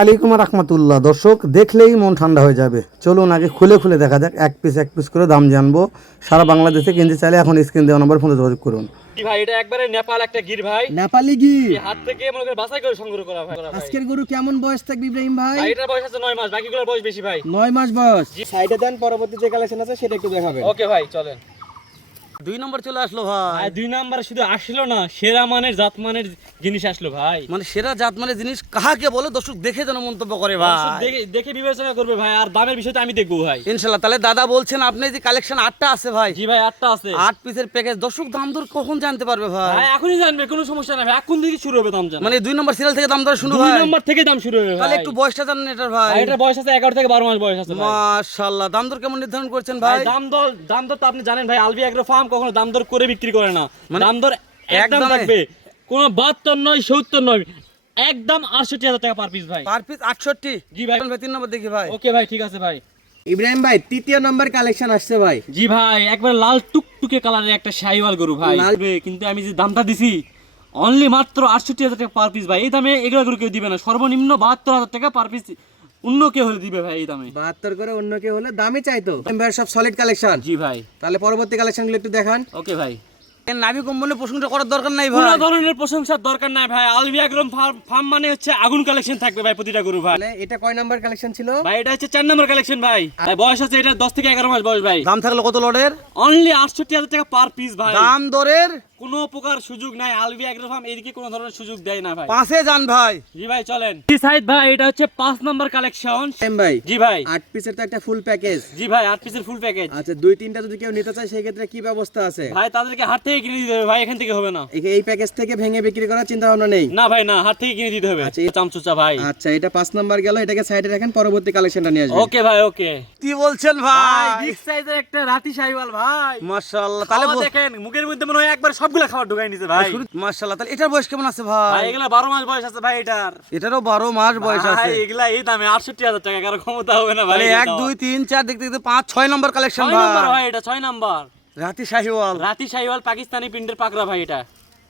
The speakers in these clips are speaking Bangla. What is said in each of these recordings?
আলাইকুম রহমতুল্লাহ। দর্শক দেখলেই মন ঠান্ডা হয়ে যাবে। চলুন আগে খুলে খুলে দেখা যাক, এক পিস করে দাম জানবো। সারা বাংলাদেশে কিনতে চাইলে এখন স্ক্রিন দেওয়া নম্বর ফোনে যোগাযোগ করুন। ভাই এটা একবারে নেপাল একটা গির ভাই, নেপালি গির। এই হাত থেকে মনে করে বাছাই করে সংগ্রহ করা ভাই। আজকের গরু কেমন বয়স থাকবে ইব্রাহিম ভাই? ভাই এটার বয়স আছে 9 মাস, বাকিগুলোর বয়স বেশি ভাই। 9 মাস বয়স। সাইডে দেন, পরবর্তী যে কালেকশন আছে সেটা একটু দেখাবেন। ওকে ভাই চলেন। 2 নম্বর চলে আসলো ভাই। ভাই 2 নাম্বার শুধু আসলো না, সেরা মানের জাত মানের জিনিস আসলো ভাই। মানে সেরা জাত মানে জিনিস কাহাকে বলে দর্শক দেখে যেন মন্তব্য করে ভাই। দেখে দেখে বিবেচনা করবে ভাই, আর দামের বিষয়টা আমি দেখবো ভাই। ইনশাআল্লাহ। তাহলে দাদা বলছেন আপনি যে কালেকশন 8টা আছে ভাই। জি ভাই 8টা আছে। 8 পিসের প্যাকেজ। দর্শক দাম দর কখন জানতে পারবে ভাই? ভাই এখনই জানবে, কোনো সমস্যা নাই ভাই, এখন থেকে শুরু হবে দাম জানা। মানে 2 নম্বর সিরিয়াল থেকে দাম দর শুরু 2 ভাই। নাম্বার থেকে দাম শুরু হবে ভাই। তাহলে একটু বয়সটা জানেন এটার ভাই? ভাই এটার বয়স আছে 11 থেকে 12 মাস বয়স আছে ভাই। মাশাআল্লাহ। দাম দর কেমন নির্ধারণ করছেন ভাই ভাই? দাম দর তো আপনি জানেন ভাই, আলবি এগ্রো ফার্ম কখনো দাম দর করে বিক্রি করে না। মানে দাম দর একদম একদমে? থাকবে, কোনো 72 নয় 70 নয়, একদম 68,000 টাকা পার পিস ভাই। Per piece 68। জি ভাই। 3 নম্বর দেখি ভাই। ওকে ভাই ঠিক আছে ভাই। ইব্রাহিম ভাই তৃতীয় নম্বর কালেকশন আসছে ভাই। জি ভাই একবার লাল টুকটুকে কালারের একটা শাহিওয়াল গরু ভাই। লাল- কিন্তু আমি যে দামটা দিছি অনলি মাত্র 68,000 টাকা পার পিস ভাই। এই দামে এগুলো গরু কেউ দিবে না, সর্বনিম্ন 72,000 টাকা পার পিস অন্য কেউ হলে দিবে ভাই এই দামে। 72 করে অন্য কেউ হলে দামই চাইতো। ইব্রাহিম ভাই সব সলিড কালেকশন। জি ভাই। তাহলে পরবর্তী কালেকশনগুলো একটু দেখান। ওকে ভাই। নাভি কম্বলের প্রশংসা করার দরকার নাই কোনো ভাই। ধরনের প্রশংসার দরকার নাই ভাই। আলবি এগ্রো ফার্ম মানে হচ্ছে আগুন কালেকশন থাকবে ভাই প্রতিটা গরু ভাই। তাহলে এটা কয় নাম্বার কালেকশন ছিল? ভাই এটা হচ্ছে 4 নম্বর কালেকশন ভাই। ভাই বয়স আছে এটা 10 থেকে 11 মাস বয়স ভাই। দাম থাকলো কত লটের? অনলি 68,000 টাকা পার পিস ভাই। দাম দরের কোনো প্রকার সুযোগ নাই, আলবি এগ্রো ফার্ম এদিকে কোনো ধরনের সুযোগ দেয় না ভাই। পাশে যান ভাই। জি ভাই চলেন। জি সাইদ ভাই এটা হচ্ছে 5 নম্বর কালেকশন। ইব্রাহিম ভাই জি ভাই। 8 পিসের তো একটা ফুল প্যাকেজ। জি ভাই 8 পিসের ফুল প্যাকেজ। আচ্ছা 2-3টা যদি কেউ নিতে চায় সেই ক্ষেত্রে কি ব্যবস্থা আছে? ভাই তাদেরকে হাট থেকে কিনে দিতে হবে ভাই, এখান থেকে হবে না। এই প্যাকেজ থেকে ভেঙে বিক্রি করার চিন্তা ভাবনা নেই। না ভাই না, হাট থেকে কিনে দিতে হবে। আচ্ছা, চামচুচা ভাই। আচ্ছা এটা 5 নাম্বার গেল, এটাকে সাইডে রাখেন, পরবর্তী কালেকশনটা নিয়ে আসবেন। ওকে ভাই ওকে। কি বলছেন ভাই? বিগ সাইজের একটা রাতি শাহিওয়াল ভাই। মাশাআল্লাহ। তাহলে তাহলে দেখেন মুখের মধ্যে মনে হয় একবার সবগুলা খাবার ঢুকাই নিছে ভাই। মাশাআল্লাহ। তাহলে এটার বয়স কেমন আছে ভাই ভাই? এগুলা 12 মাস বয়স আছে ভাই এটার। এটারও 12 মাস বয়স আছে। ভাই এগুলা এই দামে 68,000 টাকা, কারো ক্ষমতা হবে না ভাই। তাহলে 1 2 3 4 দেখতে দেখতে 5 6 নম্বর কালেকশন 6 নম্বর ভাই। ভাই, এটা 6 নম্বর রাতি শাহিওয়াল। রাতি শাহিওয়াল পাকিস্তানি প্রিন্টের পাকড়া ভাই। এটা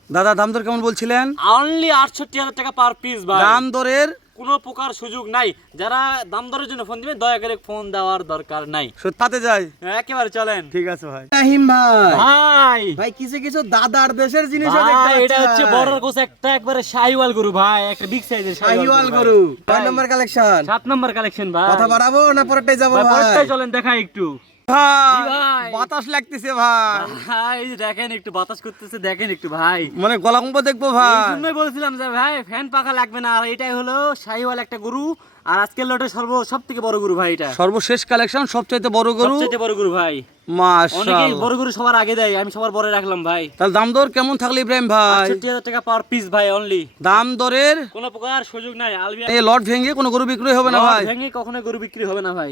দাদা দাম দর কেমন বলছিলেন? অনলি 68,000 টাকা পার পিস ভাই। দাম দরের কোনো প্রকার সুযোগ নাই। যারা দাম দরের জন্য ফোন দিবেন দয়া করে ফোন দেওয়ার দরকার নাই। সত্যাতে যাই। একেবারে চলেন। ঠিক আছে ভাই। ইব্রাহিম ভাই ভাই ভাই কিছু কিছু দাদার দেশের জিনিসও দেখতে ভাই, এটা পাচ্ছি হচ্ছে ভাই। বড় কোস একটা একবারে শাহিওয়াল গরু ভাই, একটা বিগ সাইজের শাহিওয়াল গরু। কয় নাম্বার কালেকশন? 7 নম্বর কালেকশন ভাই। কথা বাড়াবো না পরেরটাই যাবো ভাই ভাই? পরেরটাই চলেন দেখাই একটু। ভাই ভাই। বাতাস লাগতেছে ভাই। ভাই এই যে দেখেন একটু বাতাস করতেছে, দেখেন একটু ভাই। মানে গলা কম্প দেখবো এই ভাই। জন্যই বলছিলাম যে ভাই ফ্যান পাখা লাগবে না। আর এটাই হলো শাহিওয়াল একটা গরু, আর আজকের লটে সবথেকে বড় গরু ভাই। এটা সর্বশেষ কালেকশন, সবচাইতে বড় গরু। সবচেয়ে বড় গরু ভাই। অনেকেই মাশাআল্লাহ। বড় গরু সবার আগে দেয়, আমি সবার পরে রাখলাম ভাই। তাহলে দাম দর কেমন থাকলে ইব্রাহিম ভাই? 68,000 টাকা পার পিস ভাই অনলি। দাম দরের কোনো প্রকার সুযোগ নাই। আলবি এই লট ভেঙে কোনো গরু বিক্রি হবে না ভাই। ভেঙে কখনো গরু বিক্রি হবে না ভাই।